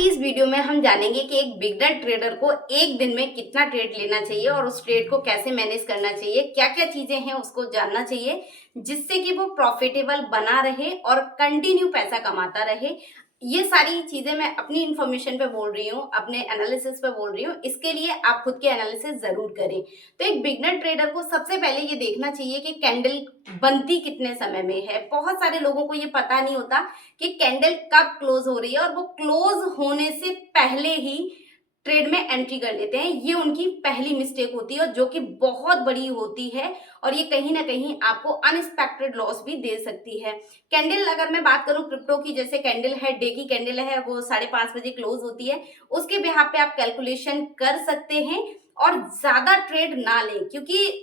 की इस वीडियो में हम जानेंगे कि एक बिगनर ट्रेडर को एक दिन में कितना ट्रेड लेना चाहिए और उस ट्रेड को कैसे मैनेज करना चाहिए, क्या क्या चीजें हैं उसको जानना चाहिए जिससे कि वो प्रॉफिटेबल बना रहे और कंटिन्यू पैसा कमाता रहे। ये सारी चीजें मैं अपनी इंफॉर्मेशन पे बोल रही हूँ, अपने एनालिसिस पे बोल रही हूँ, इसके लिए आप खुद के एनालिसिस जरूर करें। तो एक बिगनर ट्रेडर को सबसे पहले ये देखना चाहिए कि कैंडल बनती कितने समय में है। बहुत सारे लोगों को ये पता नहीं होता कि कैंडल कब क्लोज हो रही है और वो क्लोज होने से पहले ही ट्रेड में एंट्री कर लेते हैं। ये उनकी पहली मिस्टेक होती है और जो कि बहुत बड़ी होती है और ये कहीं ना कहीं आपको अनएक्सपेक्टेड लॉस भी दे सकती है। कैंडल अगर मैं बात करूं क्रिप्टो की, जैसे कैंडल है, डे की कैंडल है, वो 5:30 बजे क्लोज होती है, उसके बिहाफ पे आप कैलकुलेशन कर सकते हैं और ज्यादा ट्रेड ना लें, क्योंकि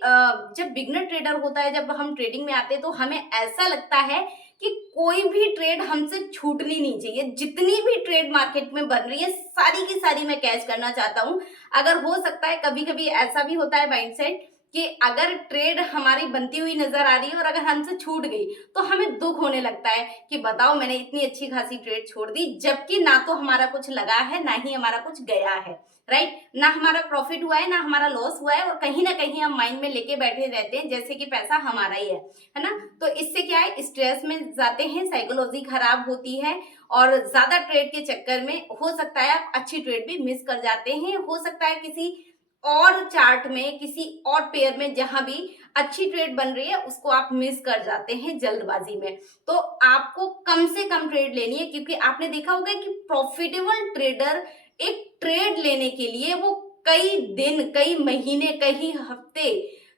जब बिगनर ट्रेडर होता है, जब हम ट्रेडिंग में आते हैं तो हमें ऐसा लगता है कि कोई भी ट्रेड हमसे छूटनी नहीं चाहिए। जितनी भी ट्रेड मार्केट में बन रही है सारी की सारी मैं कैच करना चाहता हूं। अगर हो सकता है, कभी कभी ऐसा भी होता है माइंडसेट कि अगर ट्रेड हमारी बनती हुई नजर आ रही है और अगर हमसे छूट गई तो हमें दुख होने लगता है कि बताओ मैंने इतनी अच्छी खासी ट्रेड छोड़ दी, जबकि ना तो हमारा कुछ लगा है ना ही हमारा कुछ गया है, राइट। ना हमारा प्रॉफिट हुआ है ना हमारा लॉस हुआ है और कहीं ना कहीं हम माइंड में लेके बैठे रहते हैं जैसे कि पैसा हमारा ही है ना। तो इससे क्या है, स्ट्रेस में जाते हैं, साइकोलॉजी खराब होती है और ज्यादा ट्रेड के चक्कर में हो सकता है आप अच्छी ट्रेड भी मिस कर जाते हैं। हो सकता है किसी और चार्ट में, किसी और पेयर में जहां भी अच्छी ट्रेड बन रही है उसको आप मिस कर जाते हैं जल्दबाजी में। तो आपको कम से कम ट्रेड लेनी है, क्योंकि आपने देखा होगा कि प्रॉफिटेबल ट्रेडर एक ट्रेड लेने के लिए वो कई दिन, कई महीने, कई हफ्ते,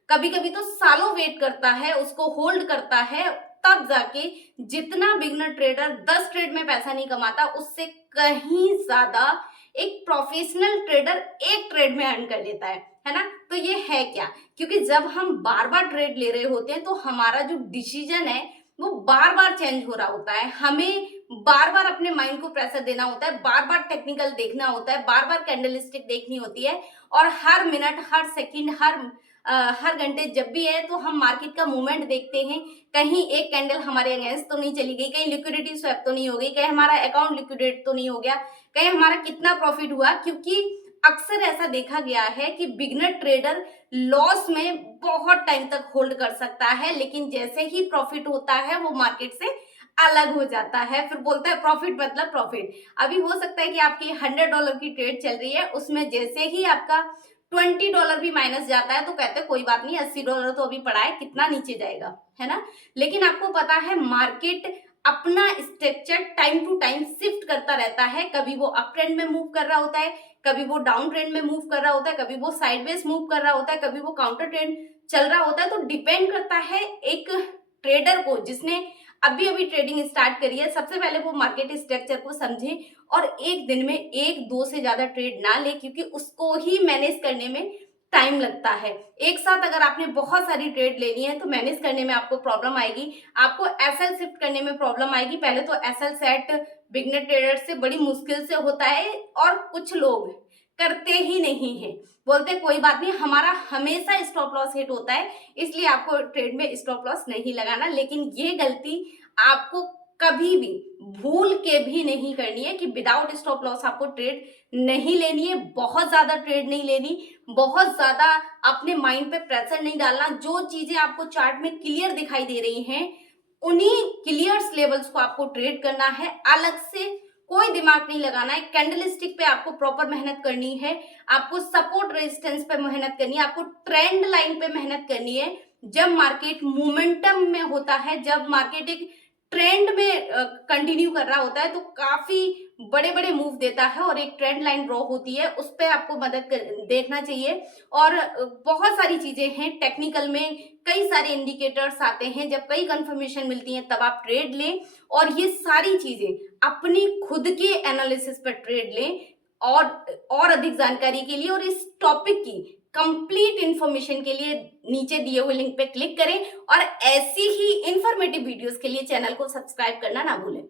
कभी कभी तो सालों वेट करता है, उसको होल्ड करता है, तब जाके जितना बिगनर ट्रेडर 10 ट्रेड में पैसा नहीं कमाता उससे कहीं ज्यादा एक प्रोफेशनल ट्रेडर एक ट्रेड में अर्न कर लेता है ना। तो ये है क्या, क्योंकि जब हम बार बार ट्रेड ले रहे होते हैं तो हमारा जो डिसीजन है वो बार बार चेंज हो रहा होता है। हमें बार बार अपने माइंड को प्रेशर देना होता है, बार बार टेक्निकल देखना होता है, बार बार कैंडलस्टिक देखनी होती है और हर मिनट, हर सेकंड, हर घंटे जब भी है तो हम मार्केट का मूवमेंट देखते हैं। कहीं एक कैंडल हमारे अगेंस्ट तो नहीं चली गई, कहीं लिक्विडिटी स्वैप तो नहीं हो गई, कहीं हमारा अकाउंट लिक्विडेट तो नहीं हो गया, कहीं हमारा कितना प्रॉफिट हुआ। क्योंकि अक्सर ऐसा देखा गया है कि बिगनर ट्रेडर लॉस में बहुत टाइम तक होल्ड कर सकता है, लेकिन जैसे ही प्रॉफिट होता है वो मार्केट से अलग हो जाता है, फिर बोलता है प्रॉफिट मतलब प्रॉफिट। अभी हो सकता है कि आपकी $100 की ट्रेड चल रही है, उसमें जैसे ही आपका $20 भी माइनस जाता है तो कहते हैं कोई बात नहीं, $80 तो अभी पड़ा है, कितना नीचे जाएगा, है ना। लेकिन आपको पता है मार्केट अपना structure time to time shift करता रहता है। कभी वो अप ट्रेंड में मूव कर रहा होता है, कभी वो डाउन ट्रेंड में मूव कर रहा होता है, कभी वो साइडवेज मूव कर रहा होता है, कभी वो काउंटर ट्रेंड चल रहा होता है। तो डिपेंड करता है एक ट्रेडर को, जिसने अभी अभी ट्रेडिंग स्टार्ट करी है, सबसे पहले वो मार्केट स्ट्रक्चर को समझे और एक दिन में एक दो से ज्यादा ट्रेड ना ले, क्योंकि उसको ही मैनेज करने में टाइम लगता है। एक साथ अगर आपने बहुत सारी ट्रेड लेनी है तो मैनेज करने में आपको प्रॉब्लम आएगी, आपको एसएल शिफ्ट करने में प्रॉब्लम आएगी। पहले तो एसएल सेट बिगनर ट्रेडर से बड़ी मुश्किल से होता है और कुछ लोग करते ही नहीं है, बोलते कोई बात नहीं, हमारा हमेशा स्टॉप लॉस हिट होता है इसलिए आपको ट्रेड में स्टॉप लॉस नहीं लगाना। लेकिन ये गलती आपको कभी भी भूल के भी नहीं करनी है कि विदाउट स्टॉप लॉस आपको ट्रेड नहीं लेनी है। बहुत ज्यादा ट्रेड नहीं लेनी, बहुत ज्यादा अपने माइंड पे प्रेशर नहीं डालना। जो चीजें आपको चार्ट में क्लियर दिखाई दे रही हैं उन्हीं क्लियर लेवल्स को आपको ट्रेड करना है, अलग से कोई दिमाग नहीं लगाना है। कैंडलस्टिक पे आपको प्रॉपर मेहनत करनी है, आपको सपोर्ट रेजिस्टेंस पे मेहनत करनी है, आपको ट्रेंड लाइन पे मेहनत करनी है। जब मार्केट मोमेंटम में होता है, जब मार्केट एक ट्रेंड में कंटिन्यू कर रहा होता है तो काफी बड़े बड़े मूव देता है और एक ट्रेंड लाइन ड्रॉ होती है, उस पर आपको देखना चाहिए। और बहुत सारी चीजें हैं टेक्निकल में, कई सारे इंडिकेटर्स आते हैं, जब कई कंफर्मेशन मिलती है तब आप ट्रेड लें और ये सारी चीजें अपनी खुद के एनालिसिस पर ट्रेड लें। और अधिक जानकारी के लिए और इस टॉपिक की कंप्लीट इंफॉर्मेशन के लिए नीचे दिए हुए लिंक पे क्लिक करें और ऐसी ही इंफॉर्मेटिव वीडियोस के लिए चैनल को सब्सक्राइब करना ना भूलें।